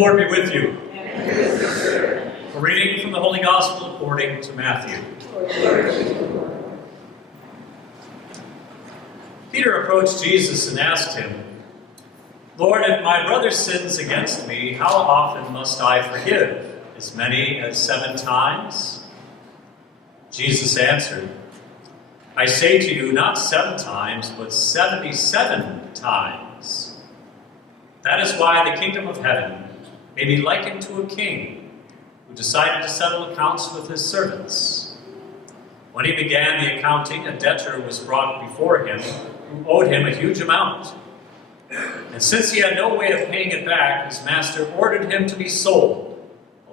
Lord be with you. A reading from the Holy Gospel according to Matthew. Peter approached Jesus and asked him, "Lord, if my brother sins against me, how often must I forgive? As many as 7 times?" Jesus answered, "I say to you, not 7 times, but 77 times. That is why the kingdom of heaven may be likened to a king who decided to settle accounts with his servants. When he began the accounting, a debtor was brought before him who owed him a huge amount. And since he had no way of paying it back, his master ordered him to be sold,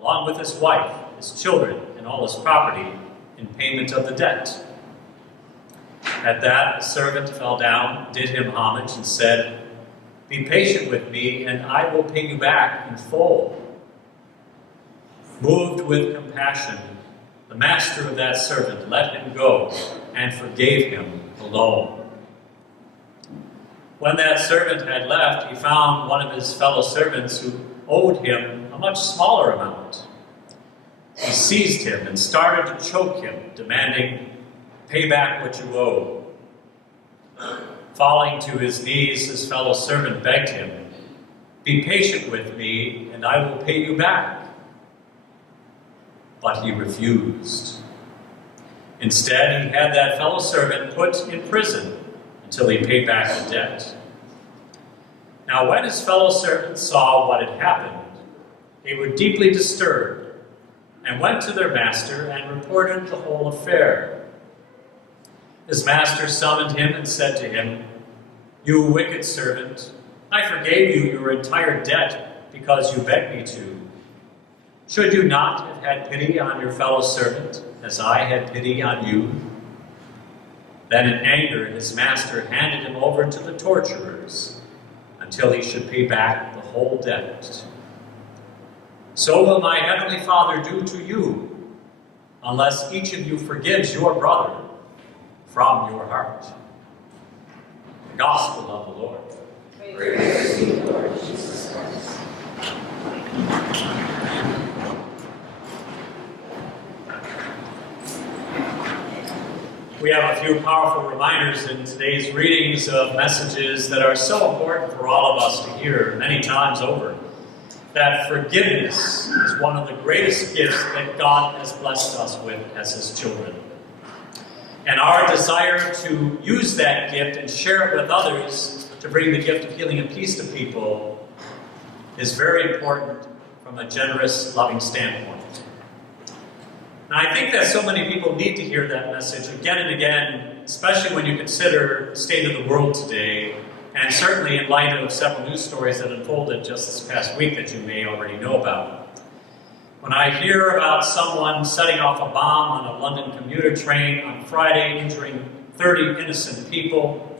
along with his wife, his children, and all his property, in payment of the debt. At that, the servant fell down, did him homage, and said, 'Be patient with me, and I will pay you back in full.' Moved with compassion, the master of that servant let him go and forgave him the loan. When that servant had left, he found one of his fellow servants who owed him a much smaller amount. He seized him and started to choke him, demanding, 'Pay back what you owe.' Falling to his knees, his fellow servant begged him, 'Be patient with me, and I will pay you back.' But he refused. Instead, he had that fellow servant put in prison until he paid back the debt. Now, when his fellow servants saw what had happened, they were deeply disturbed and went to their master and reported the whole affair. His master summoned him and said to him, 'You wicked servant, I forgave you your entire debt because you begged me to. Should you not have had pity on your fellow servant, as I had pity on you?' Then in anger his master handed him over to the torturers until he should pay back the whole debt. So will my heavenly Father do to you, unless each of you forgives your brother from your heart." The Gospel of the Lord. Praise to you, Lord Jesus Christ. We have a few powerful reminders in today's readings of messages that are so important for all of us to hear many times over. That forgiveness is one of the greatest gifts that God has blessed us with as His children. And our desire to use that gift and share it with others to bring the gift of healing and peace to people is very important from a generous, loving standpoint. And I think that so many people need to hear that message again and again, especially when you consider the state of the world today, and certainly in light of several news stories that unfolded just this past week that you may already know about. When I hear about someone setting off a bomb on a London commuter train on Friday, injuring 30 innocent people,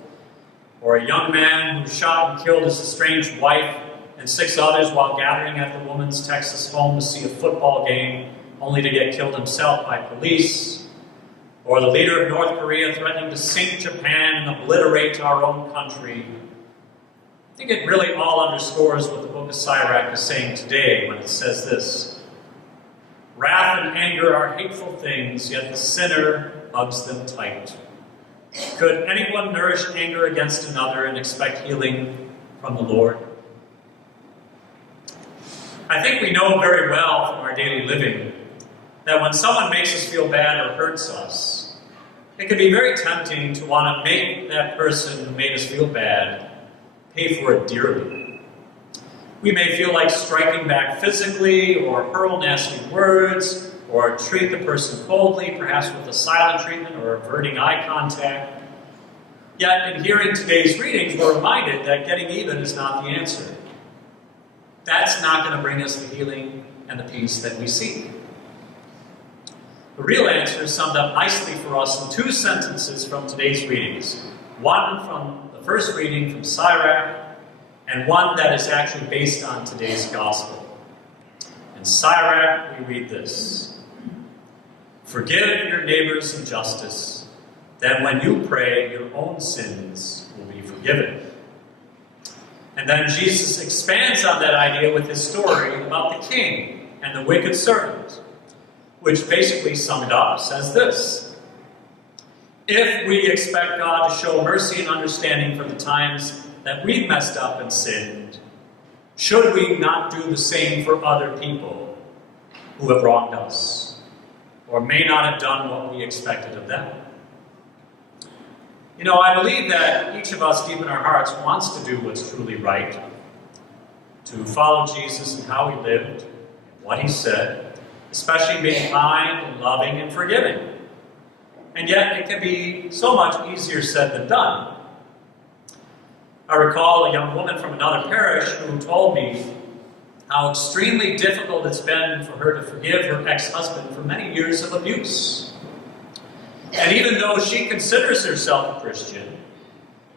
or a young man who shot and killed his estranged wife and 6 others while gathering at the woman's Texas home to see a football game, only to get killed himself by police, or the leader of North Korea threatening to sink Japan and obliterate our own country, I think it really all underscores what the book of Sirach is saying today when it says this: "Wrath and anger are hateful things, yet the sinner hugs them tight. Could anyone nourish anger against another and expect healing from the Lord?" I think we know very well from our daily living that when someone makes us feel bad or hurts us, it can be very tempting to want to make that person who made us feel bad pay for it dearly. We may feel like striking back physically, or hurl nasty words, or treat the person coldly, perhaps with a silent treatment or averting eye contact. Yet, in hearing today's readings, we're reminded that getting even is not the answer. That's not going to bring us the healing and the peace that we seek. The real answer is summed up nicely for us in 2 sentences from today's readings. One from the first reading from Sirach, and one that is actually based on today's gospel. In Sirach, we read this: "Forgive your neighbor's injustice, then when you pray, your own sins will be forgiven." And then Jesus expands on that idea with his story about the king and the wicked servant, which basically summed up says this: if we expect God to show mercy and understanding for the times that we've messed up and sinned, should we not do the same for other people who have wronged us, or may not have done what we expected of them? You know, I believe that each of us deep in our hearts wants to do what's truly right, to follow Jesus and how he lived, and what he said, especially being kind and loving and forgiving. And yet it can be so much easier said than done. I recall a young woman from another parish who told me how extremely difficult it's been for her to forgive her ex-husband for many years of abuse. And even though she considers herself a Christian,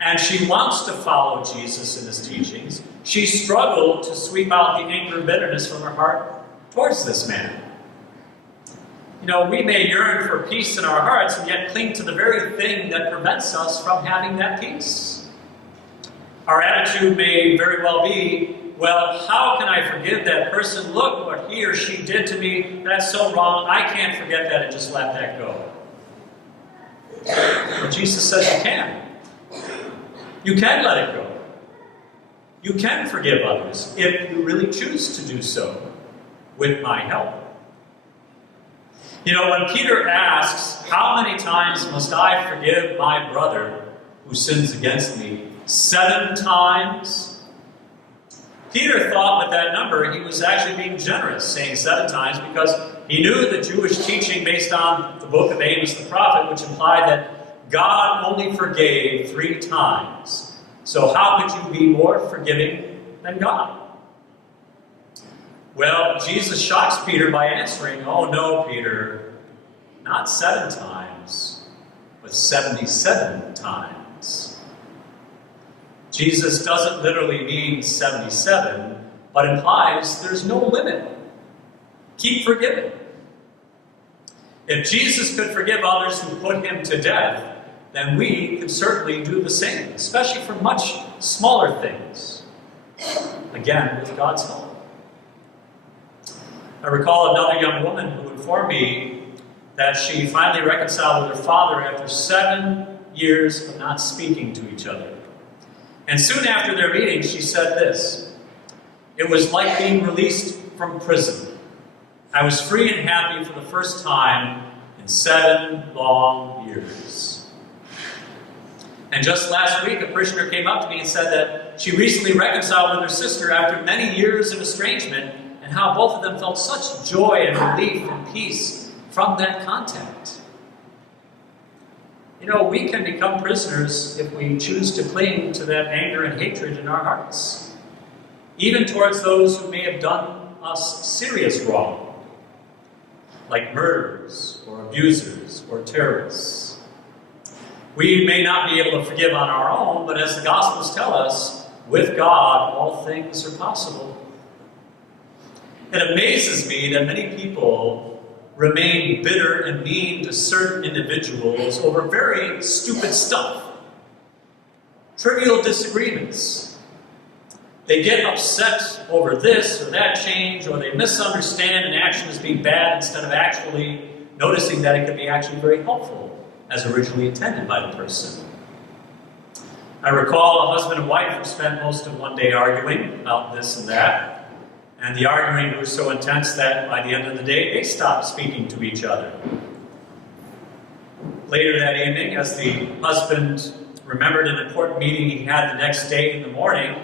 and she wants to follow Jesus in his teachings, she struggled to sweep out the anger and bitterness from her heart towards this man. You know, we may yearn for peace in our hearts and yet cling to the very thing that prevents us from having that peace. Our attitude may very well be, well, how can I forgive that person? Look what he or she did to me. That's so wrong. I can't forget that and just let that go. But Jesus says you can. You can let it go. You can forgive others if you really choose to do so with my help. You know, when Peter asks, how many times must I forgive my brother who sins against me? 7 times? Peter thought with that number he was actually being generous, saying 7 times, because he knew the Jewish teaching based on the book of Amos the prophet, which implied that God only forgave 3 times. So how could you be more forgiving than God? Well, Jesus shocks Peter by answering, oh no, Peter, not 7 times, but 77 times. Jesus doesn't literally mean 77, but implies there's no limit. Keep forgiving. If Jesus could forgive others who put him to death, then we can certainly do the same, especially for much smaller things. Again, with God's help. I recall another young woman who informed me that she finally reconciled with her father after 7 years of not speaking to each other. And soon after their meeting, she said this: it was like being released from prison. I was free and happy for the first time in 7 long years. And just last week, a parishioner came up to me and said that she recently reconciled with her sister after many years of estrangement, and how both of them felt such joy and relief and peace from that contact. You know, we can become prisoners if we choose to cling to that anger and hatred in our hearts, even towards those who may have done us serious wrong, like murderers or abusers or terrorists. We may not be able to forgive on our own, but as the Gospels tell us, with God all things are possible. It amazes me that many people remain bitter and mean to certain individuals over very stupid stuff. Trivial disagreements. They get upset over this or that change, or they misunderstand an action as being bad instead of actually noticing that it could be actually very helpful as originally intended by the person. I recall a husband and wife who spent most of one day arguing about this and that. And the arguing grew so intense that by the end of the day, they stopped speaking to each other. Later that evening, as the husband remembered an important meeting he had the next day in the morning,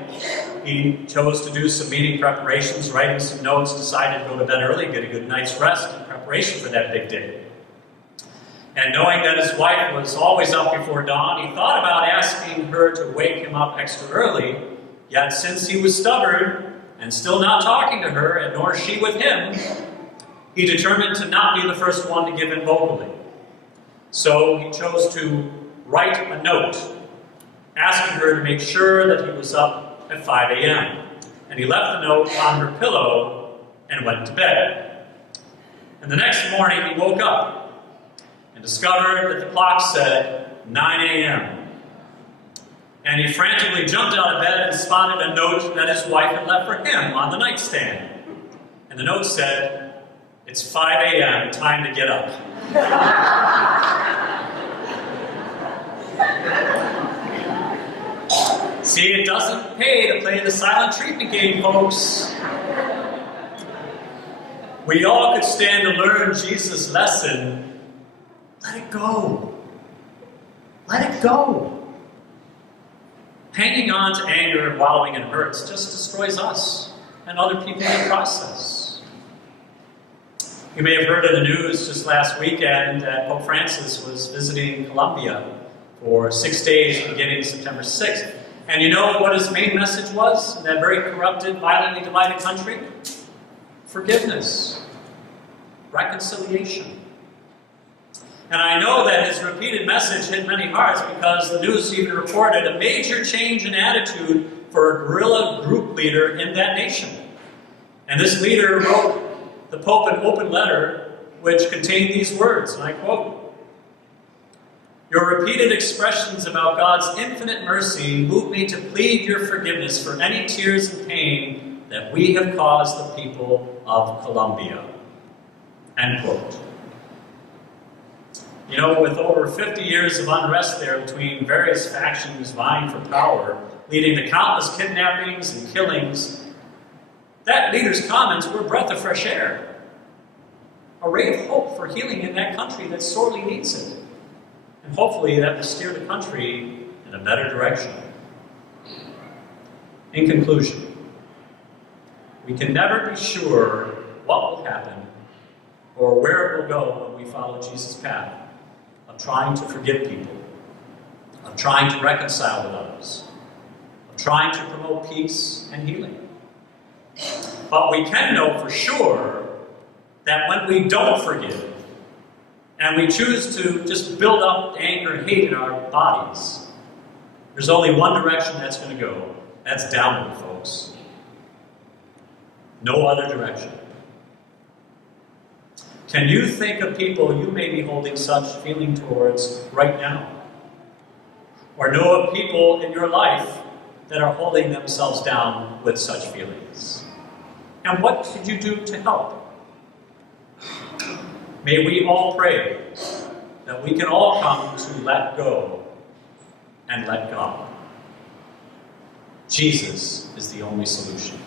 he chose to do some meeting preparations, writing some notes, decided to go to bed early, get a good night's rest in preparation for that big day. And knowing that his wife was always up before dawn, he thought about asking her to wake him up extra early, yet since he was stubborn, and still not talking to her, and nor she with him, he determined to not be the first one to give in vocally. So he chose to write a note, asking her to make sure that he was up at 5 a.m. And he left the note on her pillow and went to bed. And the next morning he woke up and discovered that the clock said 9 a.m. And he frantically jumped out of bed and spotted a note that his wife had left for him on the nightstand. And the note said, "It's 5 a.m., time to get up." See, it doesn't pay to play the silent treatment game, folks. We all could stand to learn Jesus' lesson. Let it go. Let it go. Hanging on to anger and wallowing in hurts just destroys us and other people in the process. You may have heard in the news just last weekend that Pope Francis was visiting Colombia for 6 days beginning September 6th. And you know what his main message was in that very corrupted, violently divided country? Forgiveness. Reconciliation. And I know that his repeated message hit many hearts because the news even reported a major change in attitude for a guerrilla group leader in that nation. And this leader wrote the Pope an open letter which contained these words, and I quote, "Your repeated expressions about God's infinite mercy move me to plead your forgiveness for any tears and pain that we have caused the people of Colombia." End quote. You know, with over 50 years of unrest there between various factions vying for power, leading to countless kidnappings and killings, that leader's comments were a breath of fresh air. A ray of hope for healing in that country that sorely needs it. And hopefully that will steer the country in a better direction. In conclusion, we can never be sure what will happen or where it will go when we follow Jesus' path of trying to forgive people, of trying to reconcile with others, of trying to promote peace and healing. But we can know for sure that when we don't forgive, and we choose to just build up anger and hate in our bodies, there's only one direction that's going to go. That's downward, folks. No other direction. Can you think of people you may be holding such feeling towards right now? Or know of people in your life that are holding themselves down with such feelings? And what could you do to help? May we all pray that we can all come to let go and let God. Jesus is the only solution.